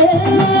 Yeah.